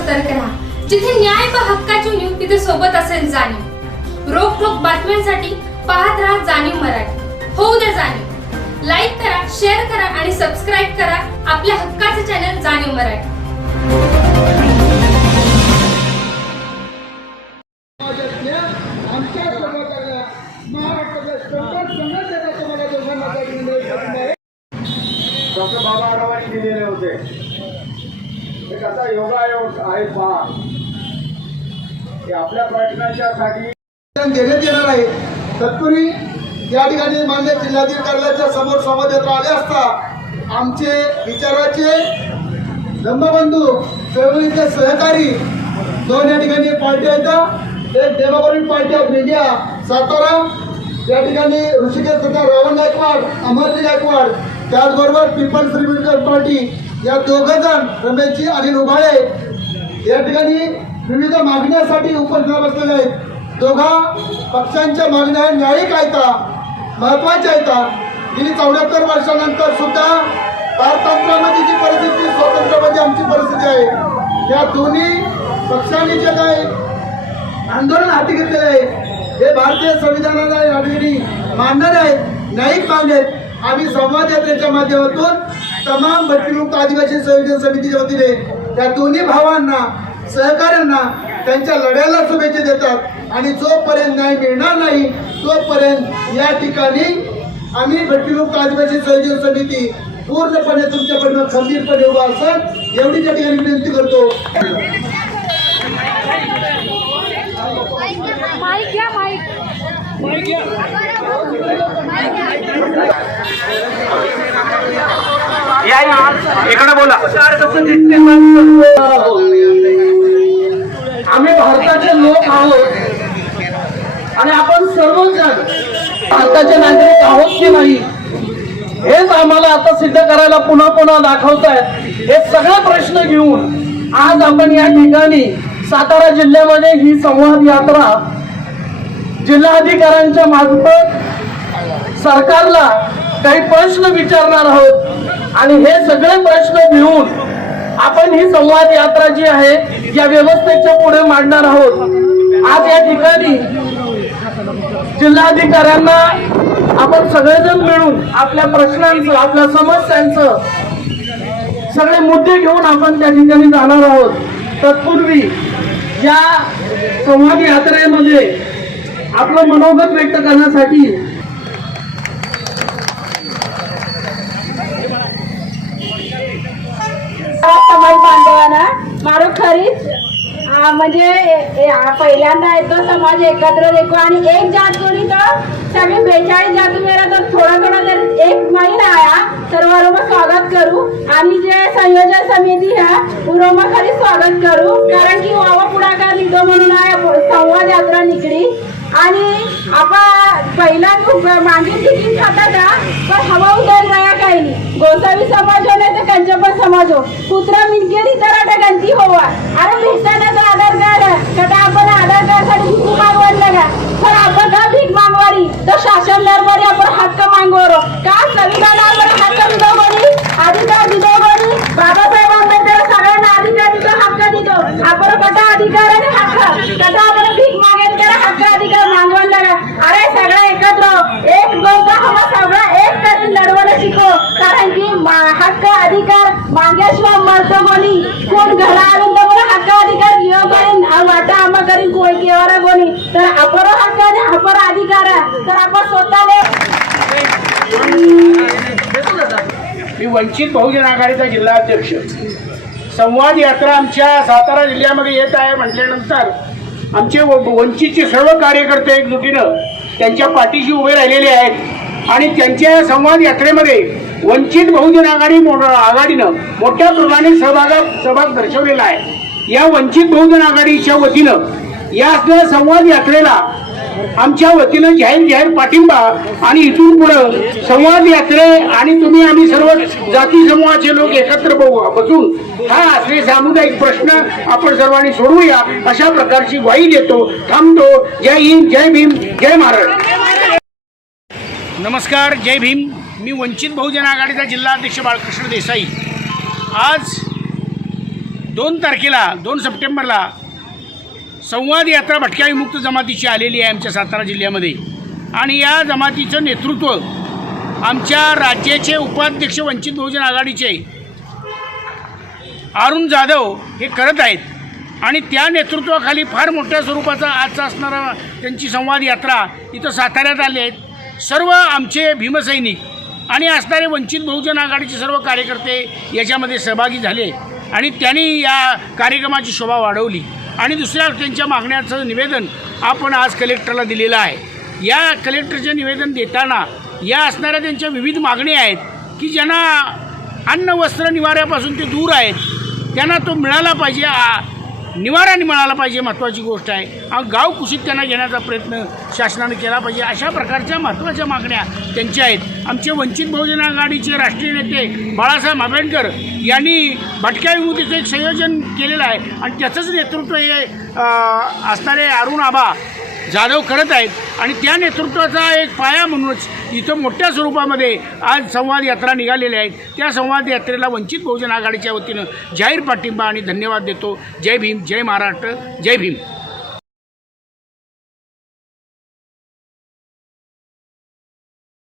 न्याय पा हक्काची नीव तिथे सोबत असेल जाणीव. रोखोक बातम्यांसाठी पाहत राहा जाणीव मराठी. होऊ द्या जाणीव. लाईक करा शेअर करा आणि सबस्क्राईब करा आपल्या हक्काचे चॅनल जाणीव मराठी. डॉक्टर बाबा आढावांनी दिलेले होते. एक असा योगायोग आहे पहा की आपल्या प्रश्नाच्या साठी देण्यात येणार आहे. तत्पूर्वी या ठिकाणी मान्य जिल्हाधिकाऱ्याच्या समोर समाजात आले असता आमचे विचाराचे धम्मबंधू चळवळीचे सहकारी दोन या ठिकाणी पार्टी आहेत. एक democratic party of India Satara. या ठिकाणी ऋषिकेश रावण गायकवाड अमरजी गायकवाड त्याचबरोबर पीपल्स रिपब्लिकन पार्टी या दोघं जण रमेशजी आणि उभाळे या ठिकाणी विविध मागण्यासाठी उपस्थित बसलेले आहेत. दोघा पक्षांच्या मागण्या न्यायिक आहेत महत्त्वाच्या आहेत गेली चौऱ्याहत्तर वर्षानंतर सुद्धा पारतंत्रामध्ये जी परिस्थिती स्वातंत्र्यामध्ये आमची परिस्थिती आहे या दोन्ही पक्षांनी जे काय आंदोलन हाती घेतलेले आहे हे भारतीय संविधानाला या ठिकाणी मानणारे आहेत न्यायिक मागणे आहेत. आम्ही संवाद यात्रेच्या माध्यमातून तमाम भटकीमुक्त आदिवासी संयोजन समितीच्या वतीने त्या दोन्ही भावांना सहकाऱ्यांना त्यांच्या लढ्याला शुभेच्छा देतात. आणि जोपर्यंत न्याय मिळणार नाही तोपर्यंत या ठिकाणी आम्ही भटकीमुक्त आदिवासी संयोजन समिती पूर्णपणे तुमच्याकडनं खंबीरपणे उभा असत एवढी त्या ठिकाणी विनंती करतो. इकडे बोला. आम्ही भारताचे लोक आहोत आणि आपण सर्वजण भारताचे नागरिक आहोत की नाही हेच आम्हाला आता सिद्ध करायला पुन्हा पुन्हा दाखवत हे सगळे प्रश्न घेऊन आज आपण या ठिकाणी सातारा जिल्ह्यामध्ये ही संवाद यात्रा जिल्हाधिकाऱ्यांच्या मार्फत सरकारला काही प्रश्न विचारणार आहोत. आणि हे सगळे प्रश्न घेऊन आपण ही संवाद यात्रा जी आहे या व्यवस्थेच्या पुढे मांडणार आहोत. आज या ठिकाणी जिल्हाधिकाऱ्यांना आपण सगळेजण मिळून आपल्या प्रश्नांचं आपल्या समस्यांचं सगळे मुद्दे घेऊन आपण त्या ठिकाणी जाणार आहोत. तत्पूर्वी या संवाद यात्रेमध्ये आपलं मनोगत व्यक्त करण्यासाठी समाज बांधवांना मारू खरीच म्हणजे पहिल्यांदा येतो समाज एकत्र देखो आणि एक जात कोणी तर सगळे बेचाळीस जाती मेरा तर थोडा थोडा तर एक महिना आया तर वरोमा स्वागत करू. आणि जे संयोजन समिती आहे उरोमा खरी स्वागत करू. कारण की वावा पुढाकार लिहितो म्हणून संवाद यात्रा निकडी आणि आपण पहिला खूप मागे तिकीट खातात पण हवा उदर नाही काही नाही. गोसावी समाज हो नाही तर त्यांच्या पण समाज हो. कुत्रा मिनकेरी तर आता गंती होवा. अरे भेटतानाच आधार कार्ड कटा आपण आधार कार्डसाठी भीक मागवायला का तर आपण का भीक मागवारी तर शासन दरबारी आपण हक्क मागवरो का संविधानावर हक्क दिलो कोणी अधिकार दिलो कोणी बाबासाहेब आंबेडकर सगळ्यांना अधिकार दिलो हक्क दिलो आपण कटा अधिकार आणि हक्क कटा आपण भीक मागेल तर हक्क अधिकार मागवायला का अरे सगळं एकत्र एक लोक हवा सगळं एक तरी लढवायला शिको कारण की मा- हक्क अधिकार मांग्याशिवाय मरतो कोणी कोण घरा आणून तर मला हक्क अधिकार? घेऊ कोणी वाटा आम्हा करीन कोण केवारा कोणी तर अपर हक्क आणि अपर अधिकार आहे. तर आपण स्वतःला मी वंचित बहुजन आघाडीचा जिल्हाध्यक्ष संवाद यात्रा आमच्या सातारा जिल्ह्यामध्ये येत आहे म्हटल्यानंतर आमचे व- वंचितचे सर्व कार्यकर्ते एकजुटीनं त्यांच्या पाठीशी उभे राहिलेले आहेत. आणि त्यांच्या संवाद यात्रेमध्ये वंचित बहुजन आघाडी आघाडीनं मोठ्या प्रमाणे सहभाग सहभाग दर्शवलेला आहे. या वंचित बहुजन आघाडीच्या वतीनं या असलेल्या संवाद यात्रेला आमच्या वतीनं जाहीर जाहीर पाठिंबा आणि इथून पुढं संवाद यात्रे आणि तुम्ही आम्ही सर्व जाती समूहाचे लोक एकत्र बघू बसून हा असले सामुदायिक प्रश्न आपण सर्वांनी सोडवूया अशा प्रकारची ग्वाही देतो. थांबतो. जय हिंद जय भीम जय महाराज नमस्कार जय भीम. मी वंचित बहुजन आघाडीचा जिल्हाध्यक्ष बाळकृष्ण देसाई. आज दोन तारखेला दोन सप्टेंबरला संवाद यात्रा भटक्या विमुक्त जमातीची आलेली आहे आमच्या सातारा जिल्ह्यामध्ये. आणि या जमातीचं नेतृत्व आमच्या राज्याचे उपाध्यक्ष वंचित बहुजन आघाडीचे अरुण जाधव हे करत आहेत. आणि त्या नेतृत्वाखाली फार मोठ्या स्वरूपाचा आजचा असणारा त्यांची संवाद यात्रा इथं साताऱ्यात आले आहेत सर्व आमचे भीमसैनिक आणि असणारे वंचित बहुजन आघाडीचे सर्व कार्यकर्ते याच्यामध्ये सहभागी झाले. आणि त्यांनी या कार्यक्रमाची शोभा वाढवली. आणि दुसऱ्या त्यांच्या मागण्याचं निवेदन आपण आज कलेक्टरला दिलेलं आहे. या कलेक्टरचे निवेदन देताना या असणाऱ्या त्यांच्या विविध मागण्या आहेत की ज्यांना अन्न वस्त्र निवाऱ्यापासून ते दूर आहेत त्यांना तो मिळाला पाहिजे. निवाराने मिळाला पाहिजे महत्त्वाची गोष्ट आहे. गाव कुशीत त्यांना घेण्याचा प्रयत्न शासनाने केला पाहिजे. अशा प्रकारच्या महत्त्वाच्या मागण्या त्यांच्या आहेत. आमचे वंचित बहुजन आघाडीचे राष्ट्रीय नेते बाळासाहेब आंबेडकर यांनी भटक्या विमुक्तीचं एक संयोजन केलेलं आहे. आणि त्याचंच नेतृत्व हे असणारे अरुण आबा जाधव करत आहेत. आणि त्या नेतृत्वाचा एक पाया म्हणूनच इथं मोठ्या स्वरूपामध्ये आज संवाद यात्रा निघालेल्या आहेत. त्या संवाद यात्रेला वंचित बहुजन आघाडीच्या वतीनं जाहीर पाठिंबा आणि धन्यवाद देतो. जय भीम जय महाराष्ट्र जय भीम.